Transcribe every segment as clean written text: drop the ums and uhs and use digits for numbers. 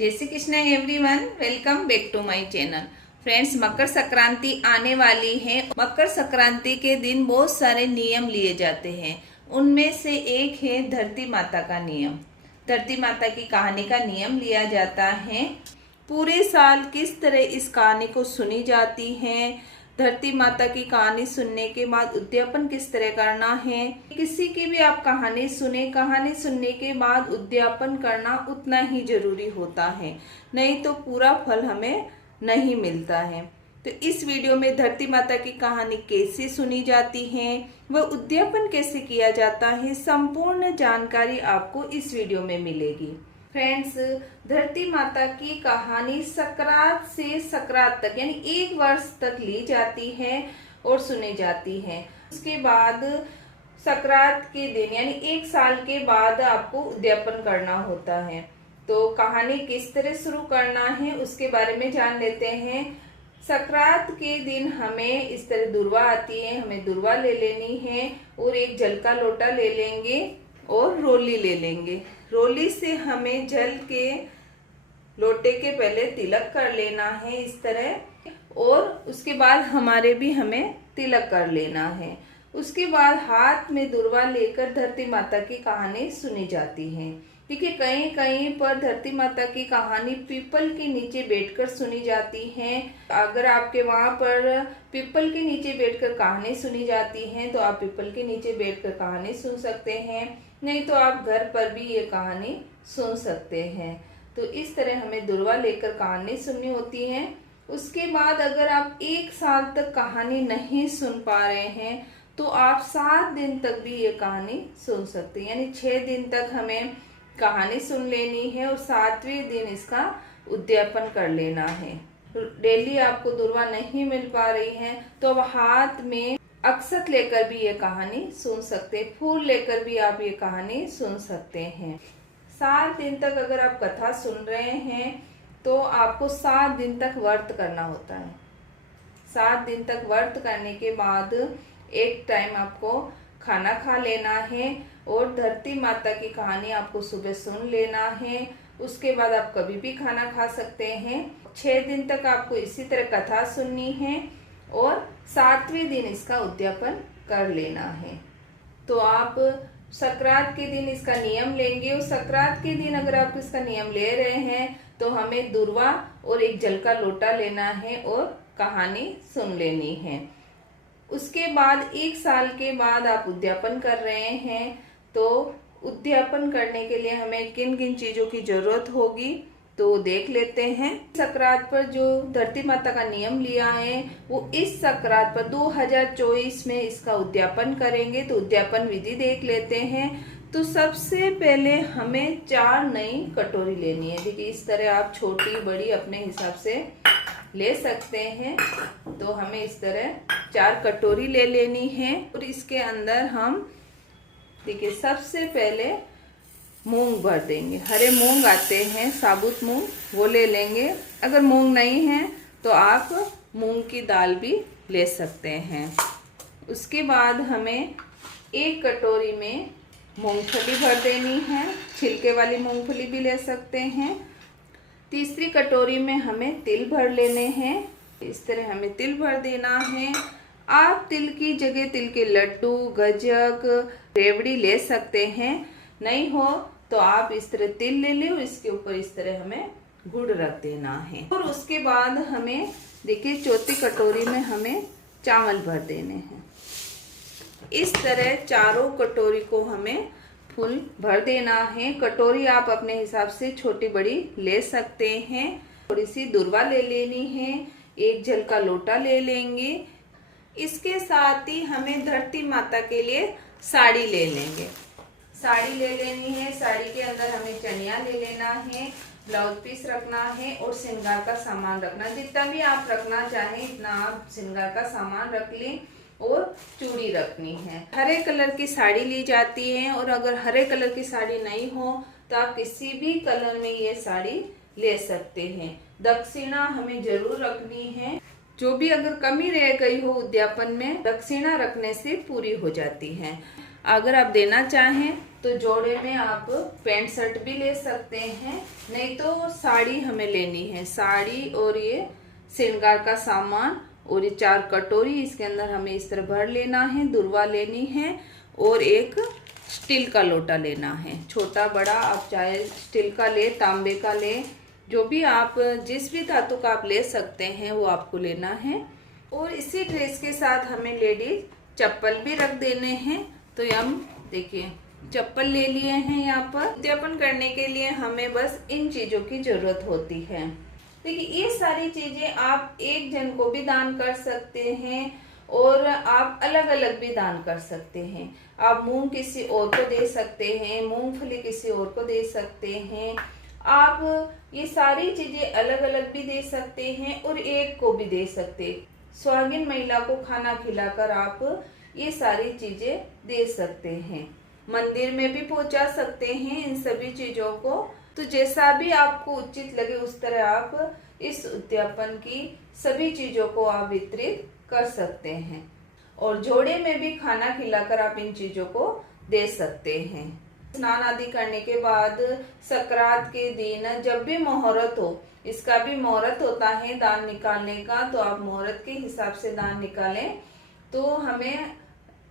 जय Shri Krishna everyone, welcome back to my channel. Friends, Makar Sankranti आने वाली है। मकर संक्रांति के दिन बहुत सारे नियम लिए जाते हैं। उनमें से एक है धरती माता का नियम। धरती माता की कहानी का नियम लिया जाता है। पूरे साल किस तरह इस कहानी को सुनी जाती है, धरती माता की कहानी सुनने के बाद उद्यापन किस तरह करना है। किसी की भी आप कहानी सुने, कहानी सुनने के बाद उद्यापन करना उतना ही जरूरी होता है, नहीं तो पूरा फल हमें नहीं मिलता है। तो इस वीडियो में धरती माता की कहानी कैसे सुनी जाती है, वह उद्यापन कैसे किया जाता है, संपूर्ण जानकारी आपको इस वीडियो में मिलेगी। फ्रेंड्स, धरती माता की कहानी सकरात से सकरात तक यानी 1 वर्ष तक ली जाती है और सुनी जाती है। उसके बाद सकरात के दिन यानी 1 साल के बाद आपको उद्यापन करना होता है। तो कहानी किस तरह शुरू करना है उसके बारे में जान लेते हैं। सकरात के दिन हमें इस तरह दुर्वा आती है, हमें दुर्वा ले लेनी है और एक जल का लोटा ले लेंगे और रोली ले लेंगे। रोली से हमें जल के लोटे के पहले तिलक कर लेना है इस तरह, और उसके बाद हमें तिलक कर लेना है। उसके बाद हाथ में दुर्वा लेकर धरती माता की कहानी सुनी जाती है। देखिए, कहीं कहीं पर धरती माता की कहानी पीपल के नीचे बैठकर सुनी जाती है। अगर आपके वहां पर पीपल के नीचे बैठकर कहानी सुनी जाती है तो आप पीपल के नीचे बैठकर कहानी सुन सकते हैं, नहीं तो आप घर पर भी ये कहानी सुन सकते हैं। तो इस तरह हमें दुर्वा लेकर कहानी सुननी होती है। उसके बाद अगर आप 1 साल तक कहानी नहीं सुन पा रहे हैं तो आप 7 दिन तक भी ये कहानी सुन सकते हैं, यानी 6 दिन तक हमें कहानी सुन लेनी है और 7वें दिन इसका उद्यापन कर लेना है। डेली आपको दुर्वा नहीं मिल पा रही है तो अब हाथ में अक्षत लेकर भी ये कहानी सुन सकते हैं, फूल लेकर भी आप ये कहानी सुन सकते हैं। 7 दिन तक अगर आप कथा सुन रहे हैं तो आपको 7 दिन तक व्रत करना होता है। 7 दिन तक व्रत करने के बाद एक टाइम आपको खाना खा लेना है और धरती माता की कहानी आपको सुबह सुन लेना है। उसके बाद आप कभी भी खाना खा सकते हैं। 6 दिन तक आपको इसी तरह कथा सुननी है और 7वें दिन इसका उद्यापन कर लेना है। तो आप सकरात के दिन इसका नियम लेंगे और सकरात के दिन अगर आप इसका नियम ले रहे हैं तो हमें दुर्वा और एक जल का लोटा लेना है और कहानी सुन लेनी है। उसके बाद 1 साल के बाद आप उद्यापन कर रहे हैं तो उद्यापन करने के लिए हमें किन किन चीजों की जरूरत होगी तो देख लेते हैं। सकरात पर जो धरती माता का नियम लिया है वो इस सकरात पर 2024 में इसका उद्यापन करेंगे। तो उद्यापन विधि देख लेते हैं। तो सबसे पहले हमें 4 नई कटोरी लेनी है। देखिए, इस तरह आप छोटी बड़ी अपने हिसाब से ले सकते हैं। तो हमें इस तरह 4 कटोरी ले लेनी है और इसके अंदर हम देखिए सबसे पहले मूंग भर देंगे। हरे मूंग आते हैं, साबुत मूंग, वो ले लेंगे। अगर मूंग नहीं है तो आप मूंग की दाल भी ले सकते हैं। उसके बाद हमें 1 कटोरी में मूंगफली भर देनी है, छिलके वाली मूंगफली भी ले सकते हैं। तीसरी कटोरी में हमें तिल भर लेने हैं। इस तरह हमें तिल भर देना है। आप तिल की जगह तिल के लड्डू, गज्जक, रेवड़ी ले सकते हैं। नहीं हो तो आप इस तरह तिल ले लें और इसके ऊपर इस तरह हमें गुड़ रख देना है। और उसके बाद हमें देखिए 4थी कटोरी में हमें चावल भर देने हैं। इस तरह चारों कटोरी को हमें फुल भर देना है। कटोरी आप अपने हिसाब से छोटी बड़ी ले सकते हैं। थोड़ी सी दुर्वा ले लेनी है, एक जल का लोटा ले लेंगे। इसके साथ ही हमें धरती माता के लिए साड़ी ले लेंगे। साड़ी ले लेनी है। साड़ी के अंदर हमें चनिया ले लेना है, ब्लाउज पीस रखना है और श्रृंगार का सामान रखना। जितना भी आप रखना चाहें इतना आप श्रृंगार का सामान रख लें और चूड़ी रखनी है। हरे कलर की साड़ी ली जाती है और अगर हरे कलर की साड़ी नहीं हो तो आप किसी भी कलर में ये साड़ी ले सकते हैं। दक्षिणा हमें जरूर रखनी है। जो भी अगर कमी रह गई हो उद्यापन में, दक्षिणा रखने से पूरी हो जाती है। अगर आप देना चाहें तो जोड़े में आप पैंट शर्ट भी ले सकते हैं, नहीं तो साड़ी हमें लेनी है। साड़ी और ये श्रृंगार का सामान और ये 4 कटोरी इसके अंदर हमें इस तरह भर लेना है। दुर्वा लेनी है और एक स्टील का लोटा लेना है, छोटा बड़ा आप चाहे स्टील का ले, तांबे का ले, जो भी आप जिस भी धातु का आप ले सकते हैं वो आपको लेना है। और इसी ड्रेस के साथ हमें लेडीज चप्पल भी रख देने हैं। तो हम देखिए चप्पल ले लिए हैं। यहाँ पर उद्यापन करने के लिए हमें बस इन चीजों की जरूरत होती है। देखिए ये सारी चीजें आप एक जन को भी दान कर सकते हैं और आप अलग अलग भी दान कर सकते हैं। आप मूंग किसी और को दे सकते हैं, मूंगफली किसी और को दे सकते हैं। आप ये सारी चीजें अलग अलग भी दे सकते हैं और एक को भी दे सकते हैं। सुहागिन महिला को खाना खिलाकर आप ये सारी चीजें दे सकते हैं। मंदिर में भी पहुंचा सकते हैं इन सभी चीजों को। तो जैसा भी आपको उचित लगे उस तरह आप इस उद्यापन की सभी चीजों को आप वितरित कर सकते हैं। और जोड़े में भी खाना खिलाकर आप इन चीजों को दे सकते हैं। स्नान आदि करने के बाद सकरात के दिन जब भी मुहूर्त हो, इसका भी मुहूर्त होता है दान निकालने का, तो आप मुहूर्त के हिसाब से दान निकालें। तो हमें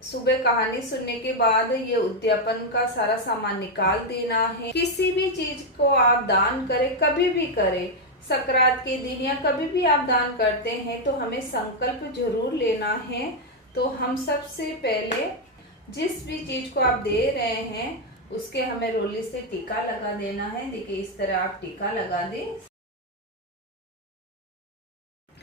सुबह कहानी सुनने के बाद ये उद्यापन का सारा सामान निकाल देना है। किसी भी चीज को आप दान करें, कभी भी करें, सकरात के दिन या कभी भी आप दान करते हैं तो हमें संकल्प जरूर लेना है। तो हम सबसे पहले जिस भी चीज को आप दे रहे हैं उसके हमें रोली से टीका लगा देना है। देखिए इस तरह आप टीका लगा दें।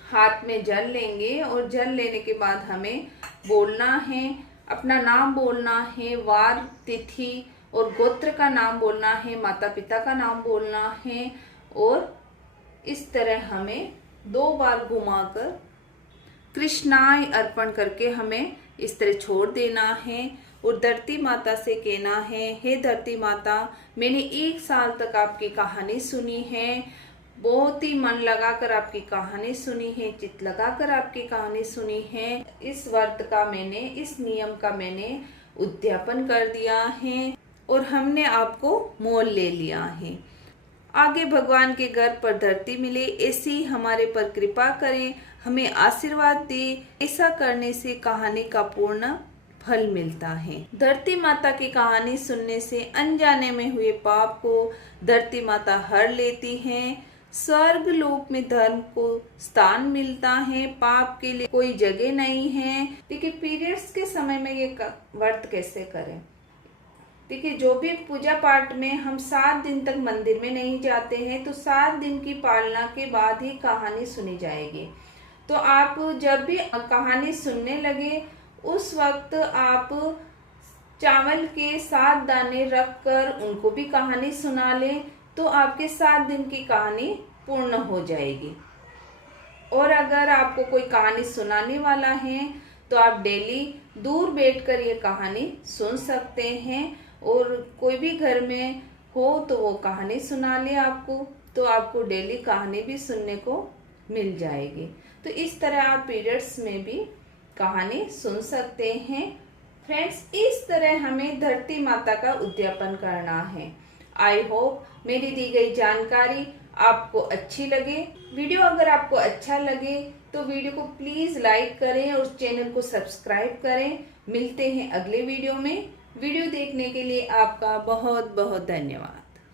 हाथ में जल लेंगे और जल लेने के बाद हमें बोलना है, अपना नाम बोलना है, वार तिथि और गोत्र का नाम बोलना है, माता पिता का नाम बोलना है और इस तरह हमें 2 बार घुमाकर कृष्णाय अर्पण करके हमें इस तरह छोड़ देना है। और धरती माता से कहना है, हे धरती माता, मैंने 1 साल तक आपकी कहानी सुनी है, बहुत ही मन लगाकर आपकी कहानी सुनी है, चित लगाकर आपकी कहानी सुनी है। इस व्रत का मैंने, इस नियम का मैंने उद्यापन कर दिया है और हमने आपको मोल ले लिया है। आगे भगवान के घर पर धरती मिले, ऐसी हमारे पर कृपा करें, हमें आशीर्वाद दे। ऐसा करने से कहानी का पूर्ण फल मिलता है। धरती माता की कहानी सुनने से अनजाने में हुए पाप को धरती माता हर लेती हैं। स्वर्ग लोक में धर्म को स्थान मिलता है, पाप के लिए कोई जगह नहीं है। देखिए पीरियड्स के समय में ये व्रत कैसे करें। देखिए जो भी पूजा पाठ में हम 7 दिन तक मंदिर में नहीं जाते हैं तो 7 दिन की पालना के बाद ही कहानी सुनी जाएगी। तो आप जब भी कहानी सुनने लगे उस वक्त आप चावल के 7 दाने रखकर उनको भी कहानी सुना लें, तो आपके 7 दिन की कहानी पूर्ण हो जाएगी। और अगर आपको कोई कहानी सुनाने वाला है तो आप डेली दूर बैठकर ये कहानी सुन सकते हैं। और कोई भी घर में हो तो वो कहानी सुना ले आपको, तो आपको डेली कहानी भी सुनने को मिल जाएगी। तो इस तरह आप पीरियड्स में भी कहानी सुन सकते हैं। फ्रेंड्स इस तरह हमें धरती माता का उद्यापन करना है। आई होप मेरी दी गई जानकारी आपको अच्छी लगे। वीडियो अगर आपको अच्छा लगे तो वीडियो को प्लीज लाइक करें और चैनल को सब्सक्राइब करें। मिलते हैं अगले वीडियो में। वीडियो देखने के लिए आपका बहुत बहुत धन्यवाद।